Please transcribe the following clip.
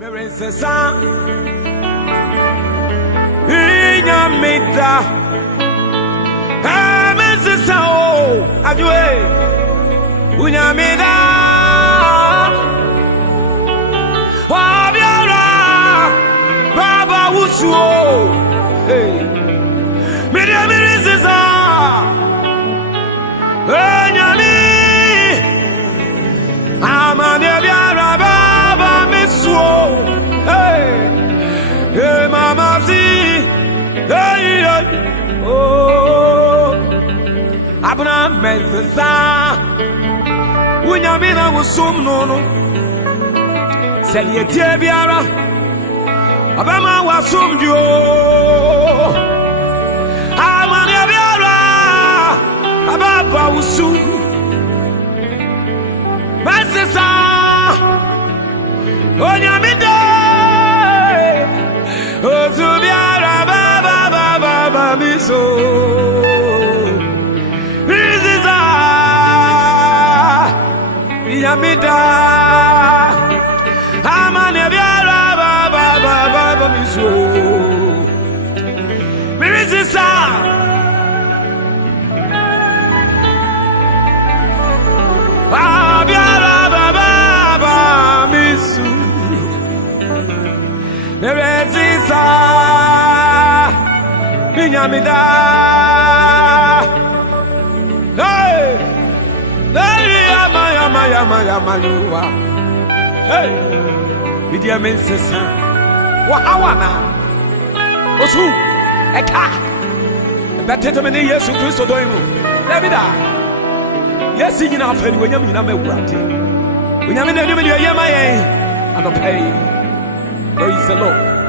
Meresesa Inyamita Meresesa o Adwe Unyamida Wabiara Baba Wusuo Hey Meresesa Unyami Amanibiara Baba Misuo Hey Mama see Hey Oh Abuna Meresesa Unyamina Wusum no Selietie biara Abama wasum dio Amani biara Ababa wusum Meresesa Onyamida Ozubiara baba miso Meresesa Yamida Amani biara baba miso Meresesa Abiara baba miso Meresesa Yamida Hey Yama Hey Media Meresesa Wahawana Osu Eka Betete mene Yesu Kristo doimu Davida Yes yina afani wenyam yina mewurade Wenyam na nyum de yema yen Anopay Praise the Lord